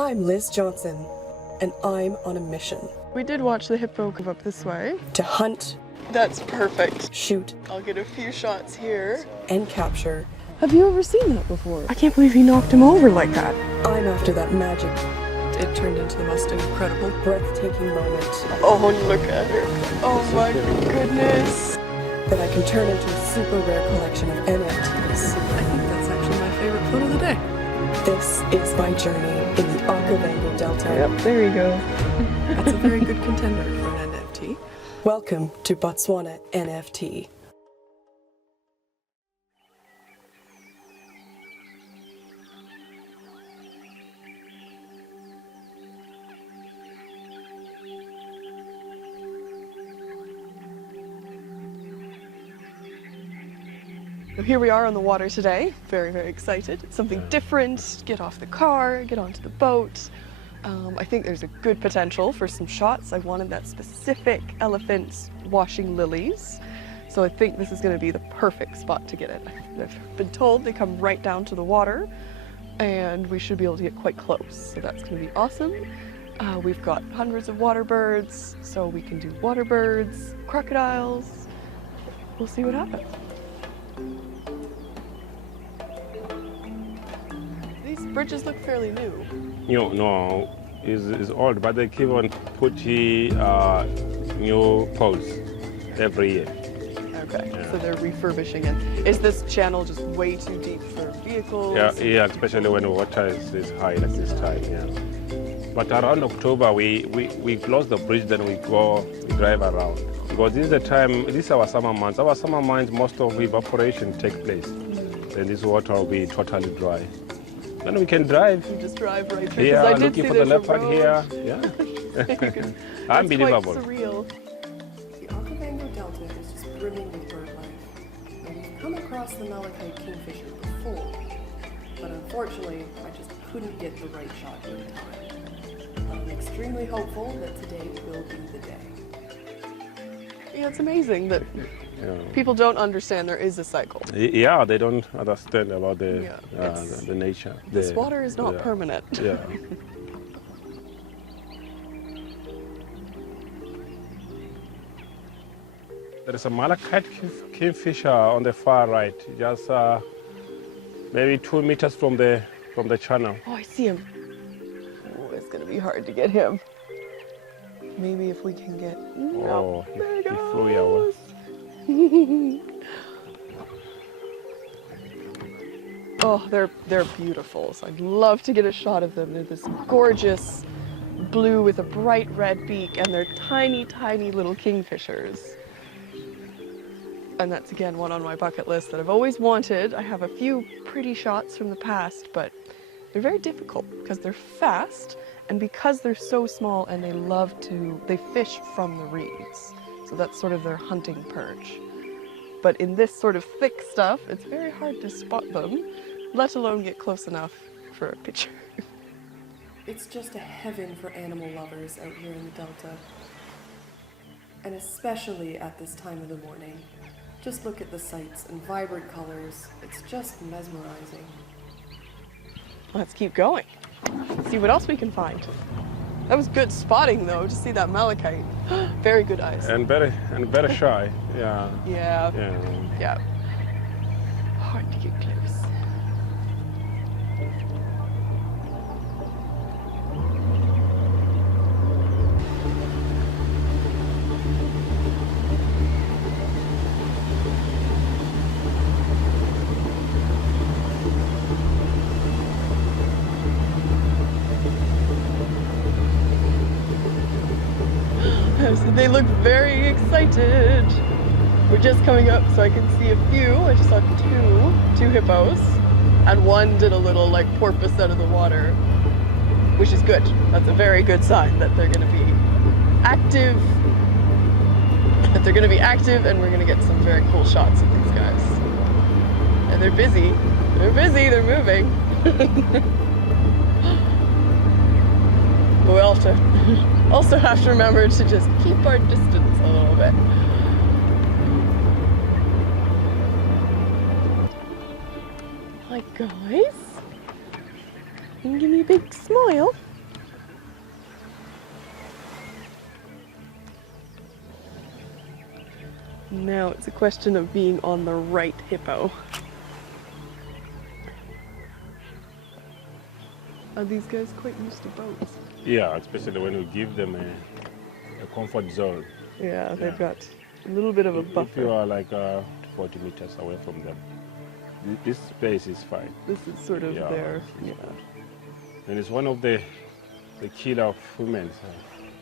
I'm Liz Johnson, and I'm on a mission. We did watch the hippo come up this way. To hunt. That's perfect. Shoot. I'll get a few shots here. And capture. Have you ever seen that before? I can't believe he knocked him over like that. I'm after that magic. It turned into the most incredible, breathtaking moment. Oh, look at her. Oh my goodness. That I can turn into a super rare collection of NFTs. I think that's actually my favorite photo of the day. This is my journey in the Okavango Delta. Yep, there you go. That's a very good contender for an NFT. Welcome to Botswana NFT. So here we are on the water today, very, very excited. It's something different, get off the car, get onto the boat. I think there's a good potential for some shots. I wanted that specific elephant washing lilies. So I think this is going to be the perfect spot to get it. I've been told they come right down to the water and we should be able to get quite close. So that's going to be awesome. We've got hundreds of water birds, so we can do water birds, crocodiles. We'll see what happens. These bridges look fairly new. No, it's old, but they keep on putting new poles every year. Okay, yeah. So they're refurbishing it. Is this channel just way too deep for vehicles? Yeah, especially when the water is high like this time, yeah. But around October, we close the bridge, then we drive around. Because this is the time, this is our summer months. Our summer months, most of evaporation take place. Then this water will be totally dry. Then we can drive. You just drive right through. Yeah, I did looking see for the there's a leopard here. road. Yeah. That's Unbelievable. quite surreal. The Okavango Delta is just brimming with bird life. And we've come across the malachite kingfisher before, but unfortunately, I just couldn't get the right shot in time. I'm extremely hopeful that today will be the day. Yeah, it's amazing that people don't understand there is a cycle. Yeah, they don't understand about the nature. This water is not permanent. Yeah. There is a malachite kingfisher on the far right, just maybe 2 meters from the channel. Oh, I see him. Oh, it's going to be hard to get him. Maybe if we can get... Oh, he flew away. Oh, they're beautiful. So I'd love to get a shot of them. They're this gorgeous blue with a bright red beak, and they're tiny, tiny little kingfishers. And that's again one on my bucket list that I've always wanted. I have a few pretty shots from the past, but they're very difficult because they're fast. And because they're so small and they fish from the reeds. So that's sort of their hunting perch. But in this sort of thick stuff, it's very hard to spot them, let alone get close enough for a picture. It's just a heaven for animal lovers out here in the Delta. And especially at this time of the morning. Just look at the sights and vibrant colors. It's just mesmerizing. Let's keep going. See what else we can find. That was good spotting though, to see that malachite. Very good eyes. And very shy. Yeah. Yeah. Hard to get close. So they look very excited. We're just coming up so I can see a few. I just saw two hippos, and one did a little like porpoise out of the water, which is good. That's a very good sign that they're going to be active. And we're going to get some very cool shots of these guys. And they're busy. They're moving. But we also have to remember to just keep our distance a little bit. Hi guys. Can you give me a big smile? Now it's a question of being on the right hippo. Are these guys quite used to boats? Yeah, especially when you give them a comfort zone. Yeah, they've Yeah. got a little bit of a If you buffer. are like 40 meters away from them, this space is fine. This is sort of Yeah, their, this yeah. is good. And it's one of the killer of humans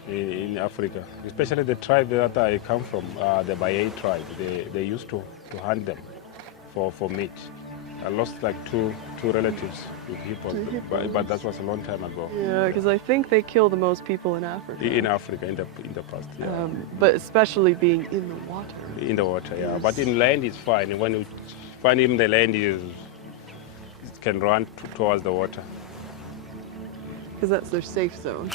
in Africa, especially the tribe that I come from, the Baye tribe. They used to hunt them for meat. I lost like two relatives with hippos, but that was a long time ago. Yeah, because I think they kill the most people in Africa. In Africa, in the past, yeah. But especially being in the water. In the water, yeah. Yes. But in land, it's fine. When you find him, the land it can run towards the water. Because that's their safe zone.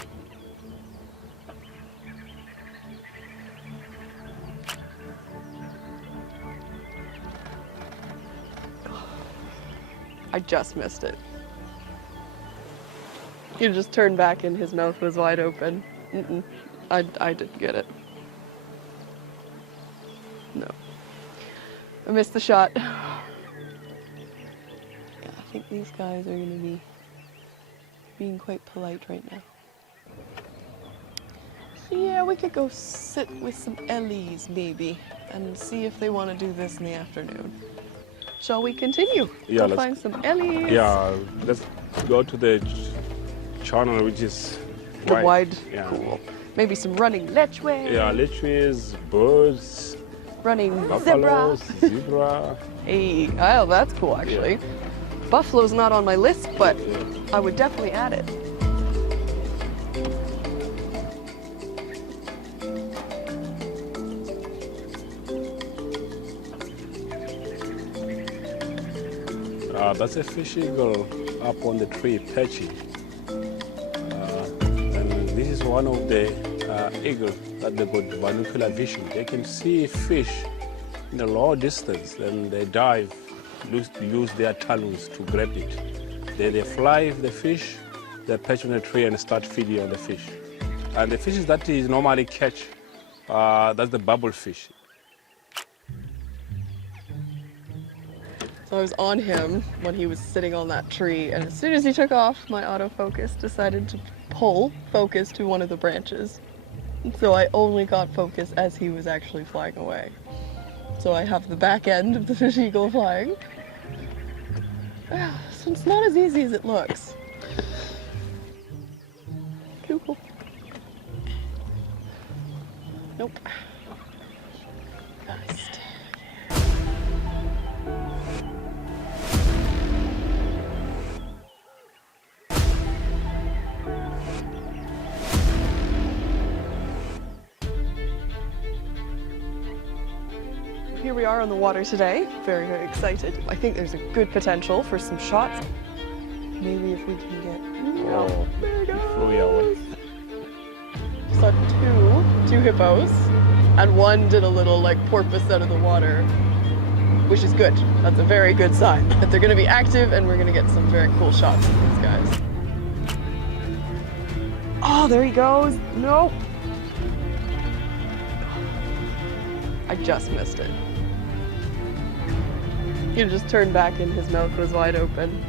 I just missed it. He just turned back and his mouth was wide open. I didn't get it. No. I missed the shot. Yeah, I think these guys are going to be being quite polite right now. Yeah, we could go sit with some Ellies maybe and see if they want to do this in the afternoon. Shall we continue? Yeah, Go let's- find some Ellies. Yeah, let's go to the channel, which is The wide, Yeah. cool. Maybe some running lechwe. Yeah, lechwe's, birds, Running zebra. buffaloes, zebra. Hey, oh, that's cool actually. Buffalo's not on my list, but I would definitely add it. That's a fish eagle up on the tree perching. And this is one of the eagles that they got binocular vision. They can see fish in a low distance, then they dive, use their talons to grab it. They fly the fish, they perch on the tree and start feeding on the fish. And the fishes that is normally catch, that's the bubble fish. So I was on him when he was sitting on that tree, and as soon as he took off, my autofocus decided to pull focus to one of the branches. So I only got focus as he was actually flying away. So I have the back end of the fish eagle flying. So it's not as easy as it looks. Cool. Nope. Nice. Here we are on the water today, very, very excited. I think there's a good potential for some shots. Maybe if we can get... Oh, there it he flew away. Saw two hippos, and one did a little like porpoise out of the water, which is good. That's a very good sign that they're going to be active, and we're going to get some very cool shots of these guys. Oh, there he goes. Nope. I just missed it. He just turned back and his mouth was wide open.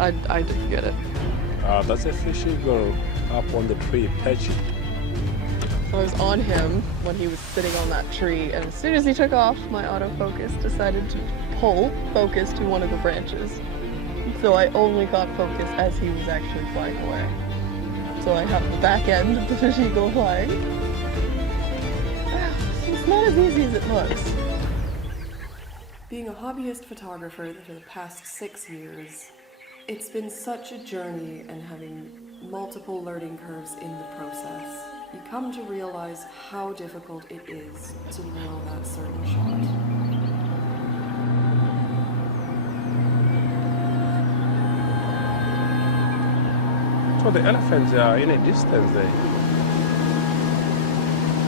I didn't get it. That's a fish eagle up on the tree perching. So I was on him when he was sitting on that tree, and as soon as he took off, my autofocus decided to pull focus to one of the branches. So I only got focus as he was actually flying away. So I have the back end of the fish eagle flying. So it's not as easy as it looks. Being a hobbyist photographer for the past 6 years, it's been such a journey, and having multiple learning curves in the process, you come to realize how difficult it is to nail that certain shot. So the elephants are in a distance there.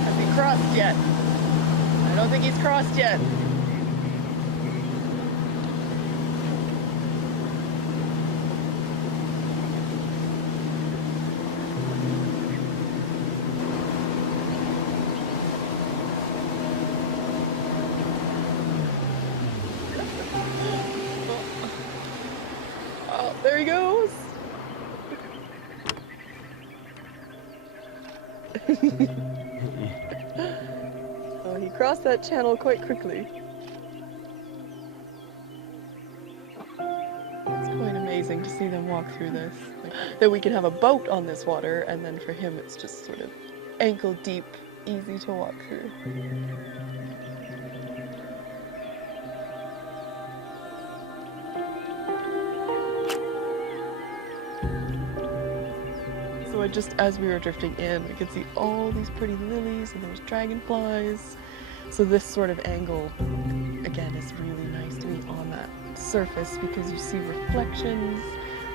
Has he crossed yet? I don't think he's crossed yet. Oh, he crossed that channel quite quickly. It's quite amazing to see them walk through this. Like, that we can have a boat on this water, and then for him it's just sort of ankle deep, easy to walk through. So just as we were drifting in, we could see all these pretty lilies and there was dragonflies. So this sort of angle, again, is really nice to be on that surface because you see reflections.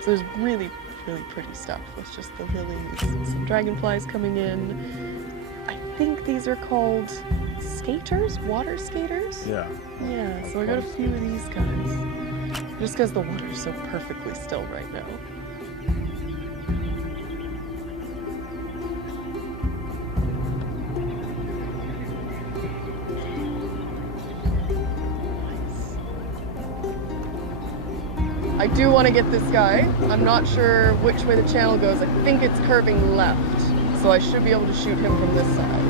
So there's really, really pretty stuff with just the lilies, some dragonflies coming in. I think these are called skaters, water skaters? Yeah. Yeah, so I got a few of these guys. Just because the water is so perfectly still right now. I do want to get this guy. I'm not sure which way the channel goes. I think it's curving left, so I should be able to shoot him from this side.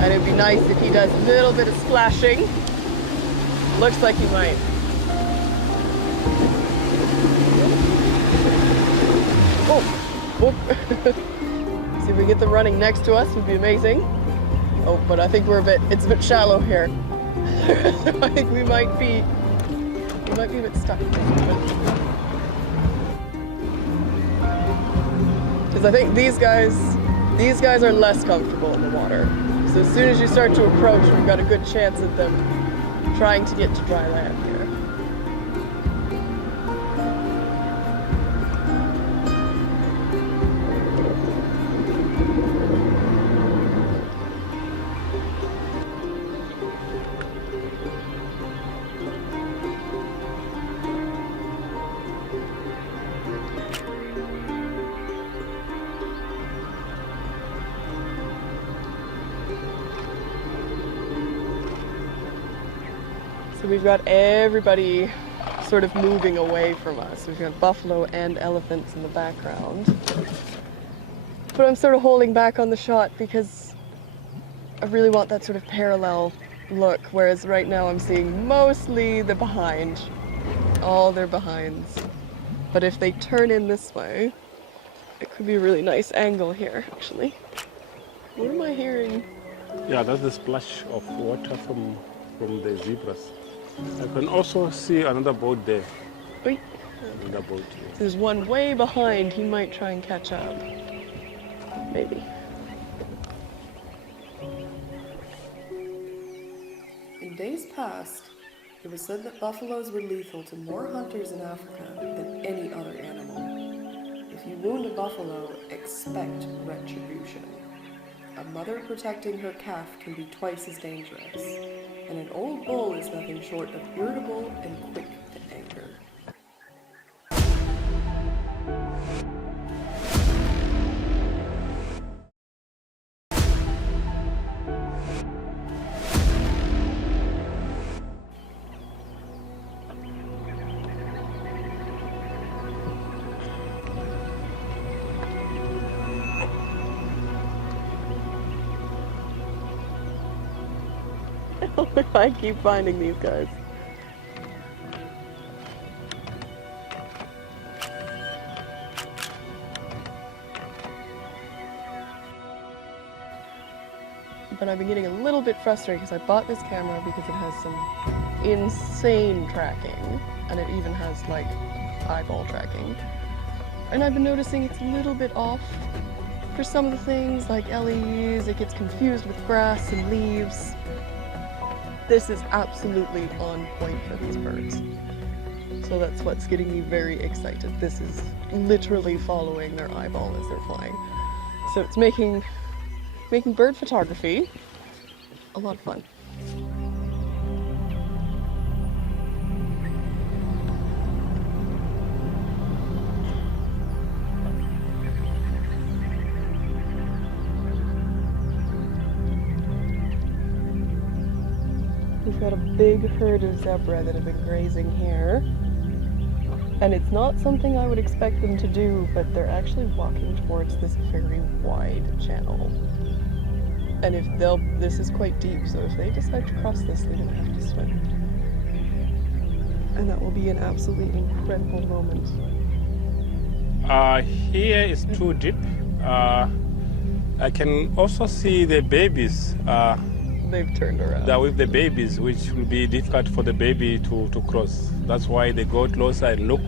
And it'd be nice if he does a little bit of splashing. Looks like he might. Oh! See if we get them running next to us would be amazing. Oh, but I think it's a bit shallow here. I think we might be a bit stuck. Because I think these guys are less comfortable in the water. So as soon as you start to approach, we've got a good chance of them trying to get to dry land here. So we've got everybody sort of moving away from us. We've got buffalo and elephants in the background. But I'm sort of holding back on the shot because I really want that sort of parallel look, whereas right now I'm seeing mostly the behind, all their behinds. But if they turn in this way, it could be a really nice angle here, actually. What am I hearing? Yeah, that's the splash of water from the zebras. I can also see another boat there. Wait. Another boat here. There's one way behind. He might try and catch up. Maybe. In days past, it was said that buffaloes were lethal to more hunters in Africa than any other animal. If you wound a buffalo, expect retribution. A mother protecting her calf can be twice as dangerous, and an old bull is nothing short of irritable and quick to anger. I keep finding these guys. But I've been getting a little bit frustrated because I bought this camera because it has some insane tracking, and it even has like eyeball tracking. And I've been noticing it's a little bit off for some of the things like LEs. It gets confused with grass and leaves. This is absolutely on point for these birds. So that's what's getting me very excited. This is literally following their eyeball as they're flying. So it's making bird photography a lot of fun. We've got a big herd of zebra that have been grazing here. And it's not something I would expect them to do, but they're actually walking towards this very wide channel. And this is quite deep, so if they decide to cross this, they're gonna have to swim. And that will be an absolutely incredible moment. Here is too deep. I can also see the babies. They've turned around. They're with the babies, which will be difficult for the baby to cross. That's why they go closer and look.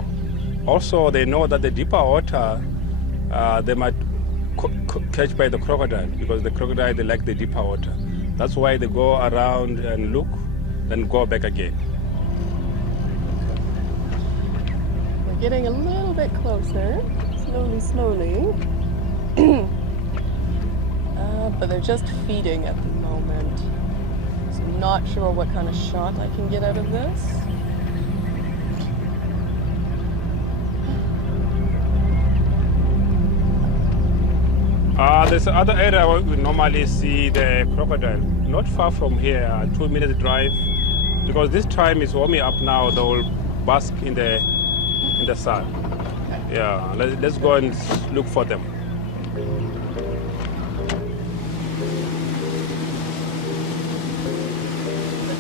Also, they know that the deeper water, they might catch by the crocodile, because the crocodile, they like the deeper water. That's why they go around and look, then go back again. We're getting a little bit closer, slowly, slowly. But they're just feeding at the moment. So I'm not sure what kind of shot I can get out of this. There's another area where we normally see the crocodile. Not far from here, 2 minutes drive. Because this time it's warming up now, they will bask in the sun. Okay. Yeah, let's go and look for them.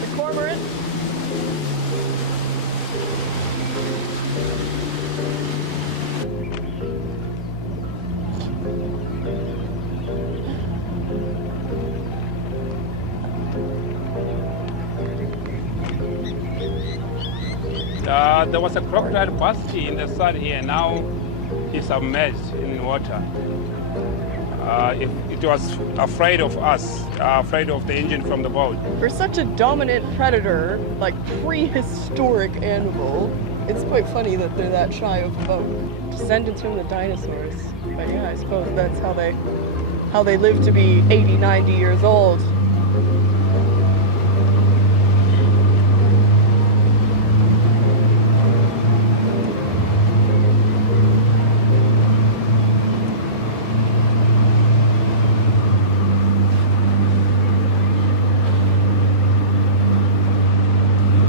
The cormorant. There was a crocodile basking in the sun here. Now he's submerged in water. It was afraid of us, afraid of the engine from the boat. For such a dominant predator, like prehistoric animal, it's quite funny that they're that shy of the boat. Descendants from the dinosaurs. But yeah, I suppose that's how they live to be 80, 90 years old.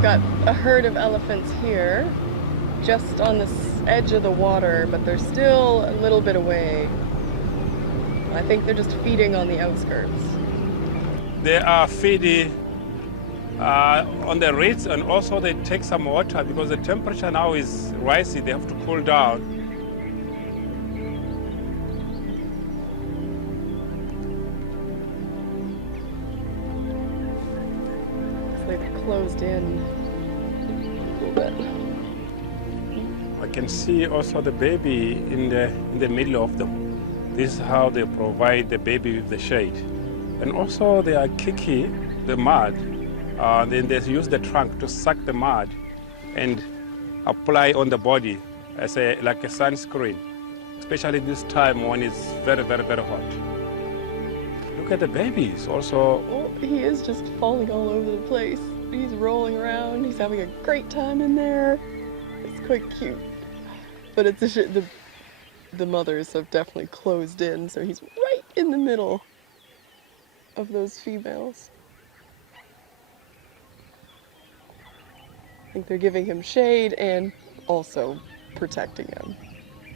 Got a herd of elephants here, just on the edge of the water, but they're still a little bit away. I think they're just feeding on the outskirts. They are feeding on the reeds, and also they take some water because the temperature now is rising. They have to cool down. They've closed in a little bit. I can see also the baby in the middle of them. This is how they provide the baby with the shade. And also they are kicking the mud. Then they use the trunk to suck the mud and apply on the body as like a sunscreen, especially this time when it's very, very, very hot. Look at the babies also. Oh, he is just falling all over the place. He's rolling around. He's having a great time in there. It's quite cute. But it's the mothers have definitely closed in, so he's right in the middle of those females. I think they're giving him shade and also protecting him.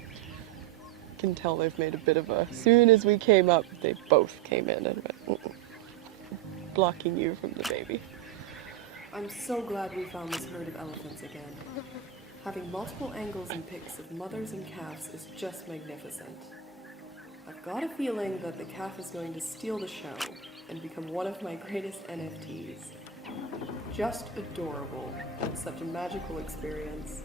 You can tell they've made a bit of a... As soon as we came up, they both came in and went, blocking you from the baby. I'm so glad we found this herd of elephants again. Having multiple angles and pics of mothers and calves is just magnificent. I've got a feeling that the calf is going to steal the show and become one of my greatest NFTs. Just adorable and such a magical experience.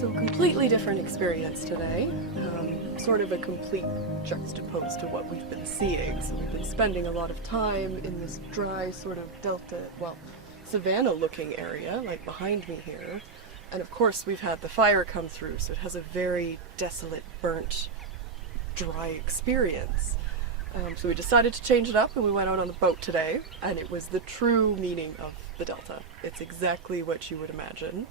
So completely different experience today. Sort of a complete juxtapose to what we've been seeing. So we've been spending a lot of time in this dry sort of delta, well, savanna looking area, like behind me here. And of course we've had the fire come through, so it has a very desolate, burnt, dry experience. So we decided to change it up and we went out on the boat today, and it was the true meaning of the delta. It's exactly what you would imagine.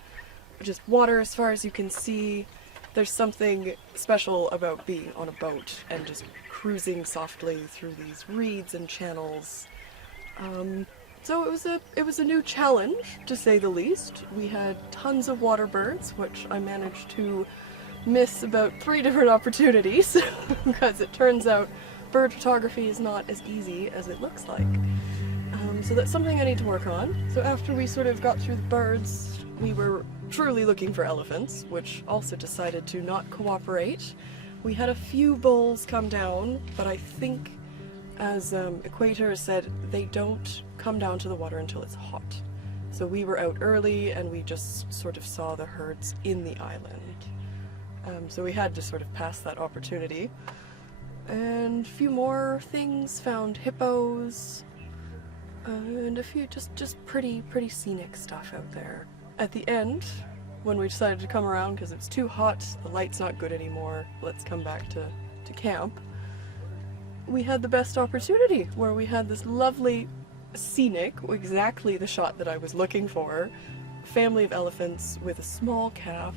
Just water as far as you can see. There's something special about being on a boat and just cruising softly through these reeds and channels. So it was a new challenge, to say the least. We had tons of water birds, which I managed to miss about 3 different opportunities because it turns out bird photography is not as easy as it looks like. So that's something I need to work on. So after we sort of got through the birds, we were truly looking for elephants, which also decided to not cooperate. We had a few bulls come down, but I think, as Equator said, they don't come down to the water until it's hot. So we were out early and we just sort of saw the herds in the island. So we had to sort of pass that opportunity. And a few more things, found hippos, and a few just pretty scenic stuff out there. At the end, when we decided to come around because it's too hot, the light's not good anymore, let's come back to camp, we had the best opportunity where we had this lovely scenic, exactly the shot that I was looking for, family of elephants with a small calf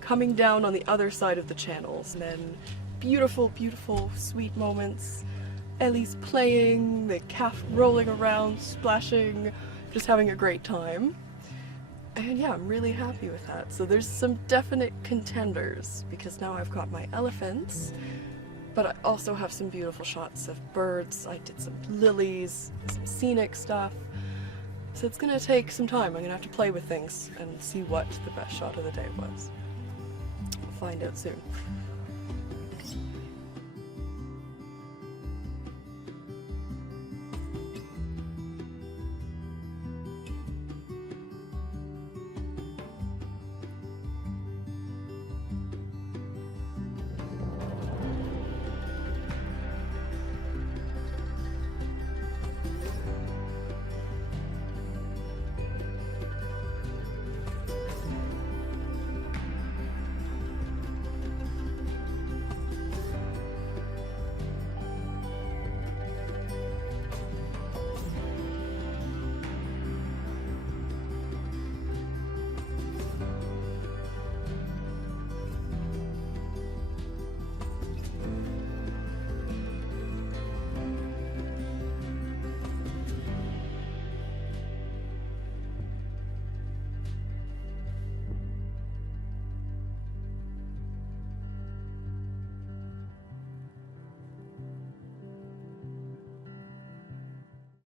coming down on the other side of the channels, and then beautiful sweet moments. Ellie's playing, the calf rolling around, splashing, just having a great time. And yeah, I'm really happy with that. So there's some definite contenders, because now I've got my elephants, but I also have some beautiful shots of birds. I did some lilies, some scenic stuff. So it's gonna take some time. I'm gonna have to play with things and see what the best shot of the day was. We'll find out soon.